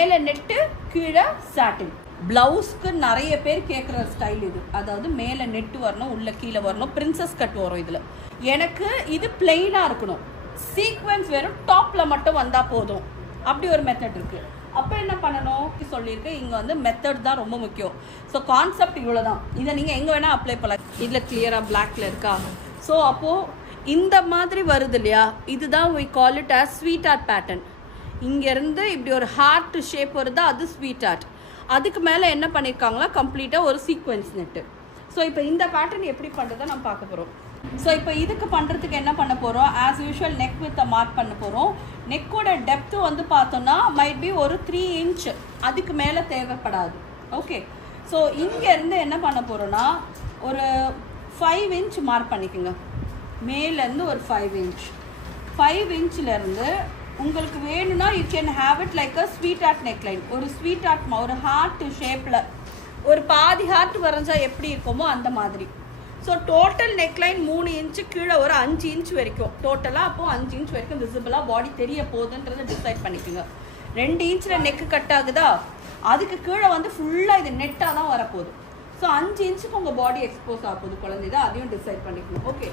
மேலே நெட்டு கீழே சாட்டின். பிளவுஸ்க்கு நிறைய பேர் கேட்குற ஸ்டைல் இது. அதாவது மேலே நெட்டு வரணும், உள்ள கீழே வரணும், பிரின்சஸ் கட் வரும். இதில் எனக்கு இது பிளெயினாக இருக்கணும், சீக்வென்ஸ் வெறும் டாப்பில் மட்டும் வந்தால் போதும். அப்படி ஒரு மெத்தட் இருக்குது. அப்போ என்ன பண்ணணும் சொல்லியிருக்கேன். இங்கே வந்து மெத்தட் தான் ரொம்ப முக்கியம். ஸோ கான்செப்ட் இவ்வளோ தான். இதை நீங்கள் எங்கே வேணால் அப்ளை பண்ணலாம். இதில் கிளியராக பிளாக்ல இருக்கா? ஸோ அப்போது இந்த மாதிரி வருது இல்லையா, இதுதான் we call it as sweet art pattern. இங்கேருந்து இப்படி ஒரு ஹார்ட் ஷேப் வருது, அது ஸ்வீட் ஆர்ட். அதுக்கு மேலே என்ன பண்ணியிருக்காங்களா, கம்ப்ளீட்டாக ஒரு சீக்வென்ஸ் நெட்டு. ஸோ இப்போ இந்த பேட்டர்ன் எப்படி பண்ணுறதை நம்ம பார்க்க போகிறோம். ஸோ இப்போ இதுக்கு பண்ணுறதுக்கு என்ன பண்ண போகிறோம், as usual neck with mark பண்ண போகிறோம். நெக்கோட டெப்த்து வந்து பார்த்தோன்னா மைட் பி ஒரு 3 இன்ச், அதுக்கு மேலே தேவைப்படாது. ஓகே. ஸோ இங்கேருந்து என்ன பண்ண போகிறோன்னா ஒரு 5 இன்ச் மார்க் பண்ணிக்கோங்க. மேலேருந்து ஒரு 5 இன்ச். 5 இன்ச்லேருந்து உங்களுக்கு வேணும்னா you can have it like a sweet art neckline. ஒரு ஸ்வீட் ஆர்ட் ஒரு ஹார்ட் ஷேப்பில் ஒரு பாதி ஹார்ட் வரைஞ்சா எப்படி இருக்குமோ அந்த மாதிரி. ஸோ டோட்டல் நெக்லைன் 3 இன்ச்சு, கீழே ஒரு 5 இன்ச் வரைக்கும் டோட்டலாக. அப்போது 5 இன்ச் வரைக்கும் விசிபிளாக பாடி தெரிய போகுதுன்றதை டிசைட் பண்ணிக்கோங்க. 2 இன்ச்சில் நெக்கு கட் ஆகுதா, அதுக்கு கீழே வந்து ஃபுல்லாக இது நெட்டாக தான் வரப்போகுது. ஸோ 5 இன்ச்சுக்கு உங்கள் பாடி எக்ஸ்போஸ் ஆக போகுது குழந்தை தான், அதையும் டிசைட் பண்ணிக்கணும். ஓகே.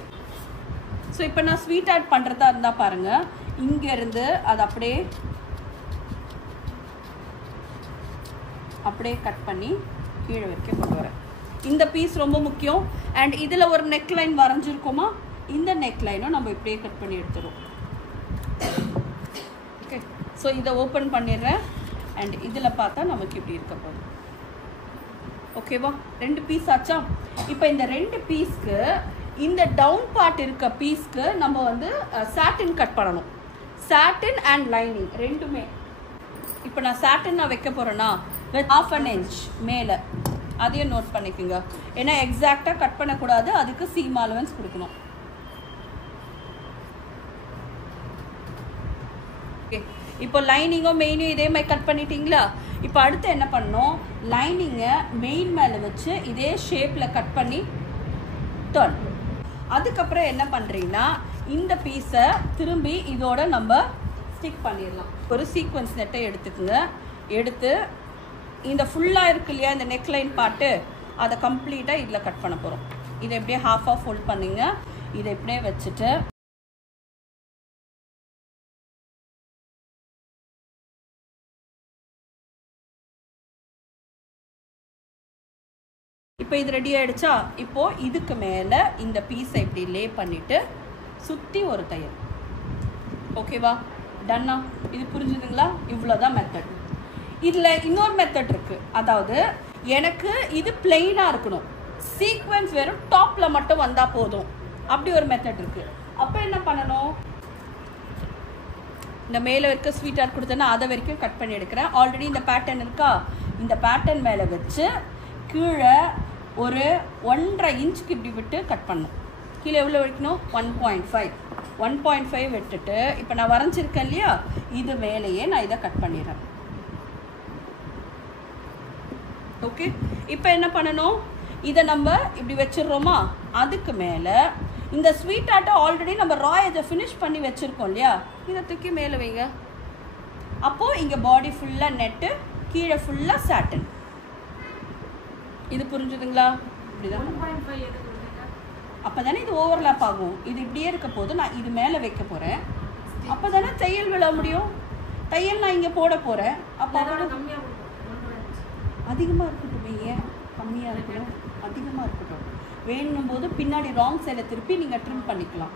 ஸோ இப்போ நான் ஸ்வீட் ஆட் பண்ணுறதா இருந்தால் பாருங்கள், இங்கேருந்து அது அப்படியே கட் பண்ணி கீழே வரைக்கும் கொண்டு வரேன். இந்த பீஸ் ரொம்ப முக்கியம். அண்ட் இதில் ஒரு நெக்லைன் வரைஞ்சிருக்கோமா, இந்த நெக்லைனும் நம்ம இப்படியே கட் பண்ணி எடுத்துருவோம். ஓகே. ஸோ இதை ஓப்பன் பண்ணிடுறேன். அண்ட் இதில் பார்த்தா நமக்கு இப்படி இருக்க போகுது. ஓகேவா? 2 பீஸ் ஆச்சா? இப்போ இந்த 2 பீஸ்க்கு இந்த டவுன் பார்ட் இருக்க பீஸ்க்கு நம்ம வந்து சாட்டின் கட் பண்ணணும். சாட்டின் அண்ட் லைனிங் ரெண்டுமே. இப்போ நான் சாட்டின் நான் வைக்க போகிறேன்னா வித் 1/2 இன்ச் மேலே, அதையும் நோட் பண்ணிக்கோங்க. ஏன்னா எக்ஸாக்டாக கட் பண்ணக்கூடாது, அதுக்கு சீம் அலவன்ஸ் கொடுக்கணும். ஓகே. இப்போ லைனிங்கும் மெயினும் இதே மாதிரி கட் பண்ணிட்டீங்களா? இப்போ அடுத்து என்ன பண்ணணும், லைனிங்கை மெயின் மேலே வச்சு இதே ஷேப்பில் கட் பண்ணி டர்ன். அதுக்கப்புறம் என்ன பண்ணுறீங்கன்னா இந்த பீஸை திரும்பி இதோட நம்ம ஸ்டிக் பண்ணிடலாம். ஒரு சீக்வன்ஸ் நெட்டை எடுத்துக்குங்க. எடுத்து இந்த ஃபுல்லாக இருக்கு இல்லையா இந்த நெக்லைன் பார்ட்டு, அதை கம்ப்ளீட்டாக இதில் கட் பண்ண போகிறோம். இதை எப்படியே ஹாஃபாக ஃபோல்ட் பண்ணிங்க. இதை எப்படியே வச்சுட்டு இப்போ இது ரெடி ஆகிடுச்சா? இப்போது இதுக்கு மேலே இந்த பீஸை இப்படி லே பண்ணிவிட்டு சுற்றி ஒரு தையல். ஓகேவா? டன்னா? இது புரிஞ்சுதுங்களா? இவ்வளோதான் மெத்தட். இதில் இன்னொரு மெத்தட் இருக்குது. அதாவது எனக்கு இது பிளெயினாக இருக்கணும், சீக்வென்ஸ் வெறும் டாப்பில் மட்டும் வந்தால் போதும். அப்படி ஒரு மெத்தட் இருக்குது. அப்போ என்ன பண்ணணும், இந்த மேலே இருக்க ஸ்வீட் ஆர்ட் கொடுத்தேன்னா அதை வரைக்கும் கட் பண்ணி எடுக்கிறேன். ஆல்ரெடி இந்த பேட்டர்ன் இருக்கா, இந்த பேட்டர்ன் மேலே வச்சு கீழே ஒரு 1.5 இன்ச்சுக்கு இப்படி விட்டு கட் பண்ணணும். கீழே எவ்வளோ வைக்கணும், 1.5 விட்டுட்டு இப்போ நான் வரைஞ்சிருக்கேன் இல்லையா, இது மேலேயே நான் இதை கட் பண்ணிடுறேன். ஓகே. இப்போ என்ன பண்ணணும், இதை நம்ம இப்படி வச்சிடுறோமா, அதுக்கு மேலே இந்த ஸ்வீட் ஆர்ட்டை ஆல்ரெடி நம்ம இதை ஃபினிஷ் பண்ணி வச்சுருக்கோம் இல்லையா, இதை தூக்கி மேலே வைங்க. அப்போது இங்கே பாடி ஃபுல்லாக நெட்டு, கீழே ஃபுல்லாக சாட்டின். இது புரிஞ்சுதுங்களா? இப்படிதான். அப்போ தானே இது ஓவர்லாப் ஆகும். இது இப்படியே இருக்க போது நான் இது மேலே வைக்க போகிறேன். அப்போ தானே தையல் விழ முடியும். தையல் நான் இங்கே போட போகிறேன். அப்போ அதிகமாக இருக்கட்டும், ஏன் கம்மியாக இருக்கணும், அதிகமாக இருக்கட்டும். வேணும் போது பின்னாடி ராங் சைடில் திருப்பி நீங்கள் ட்ரிம் பண்ணிக்கலாம்.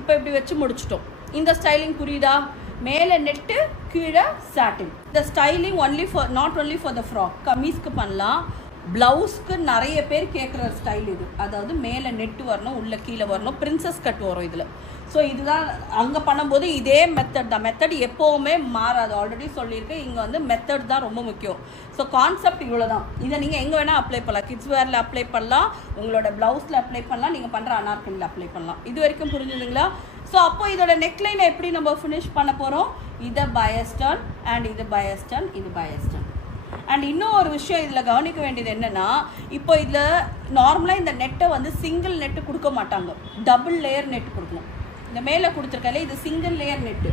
இப்போ இப்படி வச்சு முடிச்சிட்டோம். இந்த ஸ்டைலிங் புரியுதா? மேலே நெட்டு, கீழே சாட்டின். இந்த styling not only for the frock, கமீஸ்க்கு பண்ணலாம். ப்ளவுஸ்க்கு நிறைய பேர் கேட்குற ஸ்டைல் இது. அதாவது மேலே நெட்டு வரணும், உள்ள கீழே வரணும், பிரின்சஸ் கட் வரும் இதில். ஸோ இதுதான் அங்கே பண்ணும்போது இதே மெத்தட் தான். மெத்தட் எப்போவுமே மாறாது. ஆல்ரெடி சொல்லியிருக்கேன், இங்கே வந்து மெத்தட் தான் ரொம்ப முக்கியம். ஸோ கான்செப்ட் இவ்வளோ தான். இதை நீங்கள் எங்கே வேணால் அப்ளை பண்ணலாம். கிட்ஸ் வேரில் அப்ளை பண்ணலாம், உங்களோட ப்ளவுஸில் அப்ளை பண்ணலாம், நீங்கள் பண்ணுற அனார்கலியில் அப்ளை பண்ணலாம். இது வரைக்கும் புரிஞ்சுதுங்களா? ஸோ அப்போ இதோட நெக்லைனை எப்படி நம்ம ஃபினிஷ் பண்ண போகிறோம், இதை பயஸ் டர்ன் அண்ட் இது பயஸ் டர்ன், இது பயஸ் டர்ன். அண்ட் இன்னும் ஒரு விஷயம் இதில் கவனிக்க வேண்டியது என்னென்னா, இப்போ இதில் நார்மலாக இந்த நெட்டை வந்து சிங்கிள் நெட்டு கொடுக்க மாட்டாங்க, டபுள் லேயர் நெட்டு கொடுக்கணும். இந்த மேலே கொடுத்துருக்கல இது single layer net.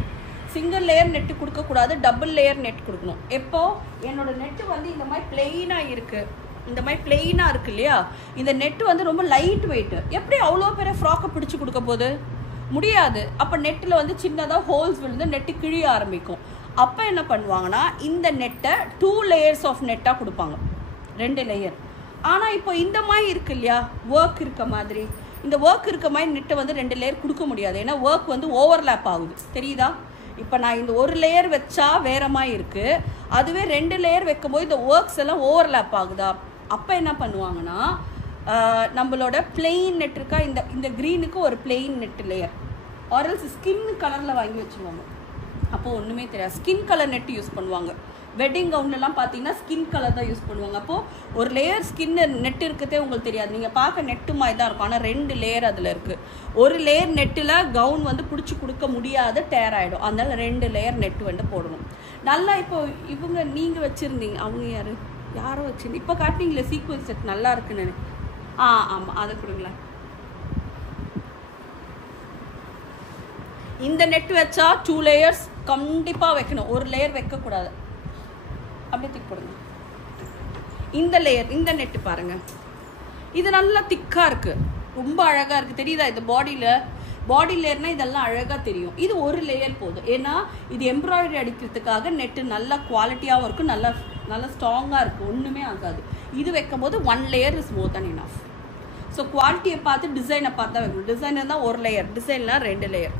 Single layer net கொடுக்கக்கூடாது, டபுள் லேயர் நெட் கொடுக்கணும். எப்போ என்னோட நெட்டு வந்து இந்த மாதிரி பிளெயினாக இருக்குது, இந்த மாதிரி பிளெயினாக இருக்கு இல்லையா, இந்த நெட்டு வந்து ரொம்ப லைட் வெயிட்டு. எப்படி அவ்வளோ பெரிய ஃப்ராக்கை பிடிச்சி கொடுக்க போகுது? முடியாது. அப்போ நெட்டில் வந்து சின்னதாக ஹோல்ஸ் விழுந்து நெட்டு கிழிய ஆரம்பிக்கும். அப்போ என்ன பண்ணுவாங்கன்னா இந்த நெட்டை 2 லேயர்ஸ் ஆஃப் நெட்டாக கொடுப்பாங்க, 2 லேயர். ஆனால் இப்போ இந்த மாதிரி இருக்கு இல்லையா, ஒர்க் இருக்க மாதிரி, இந்த ஒர்க் இருக்க மாதிரி நெட்டை வந்து 2 லேயர் கொடுக்க முடியாது. ஏன்னா ஒர்க் வந்து ஓவர்லேப் ஆகுது, தெரியுதா? இப்போ நான் இந்த ஒரு லேயர் வச்சா வேற மாதிரி இருக்குது, அதுவே 2 லேயர் வைக்கும்போது இந்த ஒர்க்ஸ் எல்லாம் ஓவர்லேப் ஆகுதா? அப்போ என்ன பண்ணுவாங்கன்னா நம்மளோட பிளெயின் நெட் இருக்கா, இந்த க்ரீனுக்கு ஒரு பிளெயின் நெட் லேயர், ஆரல்ஸ் ஸ்கின் கலரில் வாங்கி வச்சுருவாங்க. அப்போது ஒன்றுமே தெரியாது, ஸ்கின் கலர் நெட் யூஸ் பண்ணுவாங்க. வெட்டிங் கவுன்லலாம் பார்த்தீங்கன்னா ஸ்கின் கலர் தான் யூஸ் பண்ணுவாங்க. அப்போது ஒரு லேயர் ஸ்கின் நெட் இருக்கிறதே உங்களுக்கு தெரியாது, நீங்கள் பார்க்க நெட்டு மாதிரி தான் இருக்கும், ஆனால் 2 லேயர் அதில் இருக்குது. ஒரு லேயர் நெட்டில் கவுன் வந்து பிடிச்சி கொடுக்க முடியாது, டேர் ஆகிடும். அதனால 2 லேயர் நெட்டு வந்து போடணும். நல்லா இப்போ இவங்க நீங்கள் வச்சுருந்தீங்க, அவங்க யாரோ வச்சுருந்து இப்போ காட்டினீங்களே சீக்வன்ஸ் செட் நல்லா இருக்குன்னு. ஆமாம், அதை கொடுங்களேன். இந்த நெட் வச்சா 2 லேயர்ஸ் கண்டிப்பாக வைக்கணும், ஒரு லேயர் வைக்கக்கூடாது. அப்படியே திக் போடுங்க. இந்த லேயர், இந்த நெட்டு பாருங்கள், இது நல்லா திக்காக இருக்குது, ரொம்ப அழகாக இருக்குது, தெரியுதா? இது பாடி லேயர்னால் இதெல்லாம் அழகாக தெரியும். இது ஒரு லேயர் போதும், ஏன்னா இது எம்ப்ராய்டரி அடிக்கிறதுக்காக நெட்டு நல்ல குவாலிட்டியாகவும் இருக்கும், நல்லா ஸ்ட்ராங்காக இருக்குது, ஒன்றுமே ஆகாது. இது வைக்கும் போது 1 layer is more then enough. So குவாலிட்டியை பார்த்து டிசைனை பார்த்து தான் வைக்கணும். டிசைனர் தான் ஒரு லேயர், டிசைன்லாம் 2 லேயர்.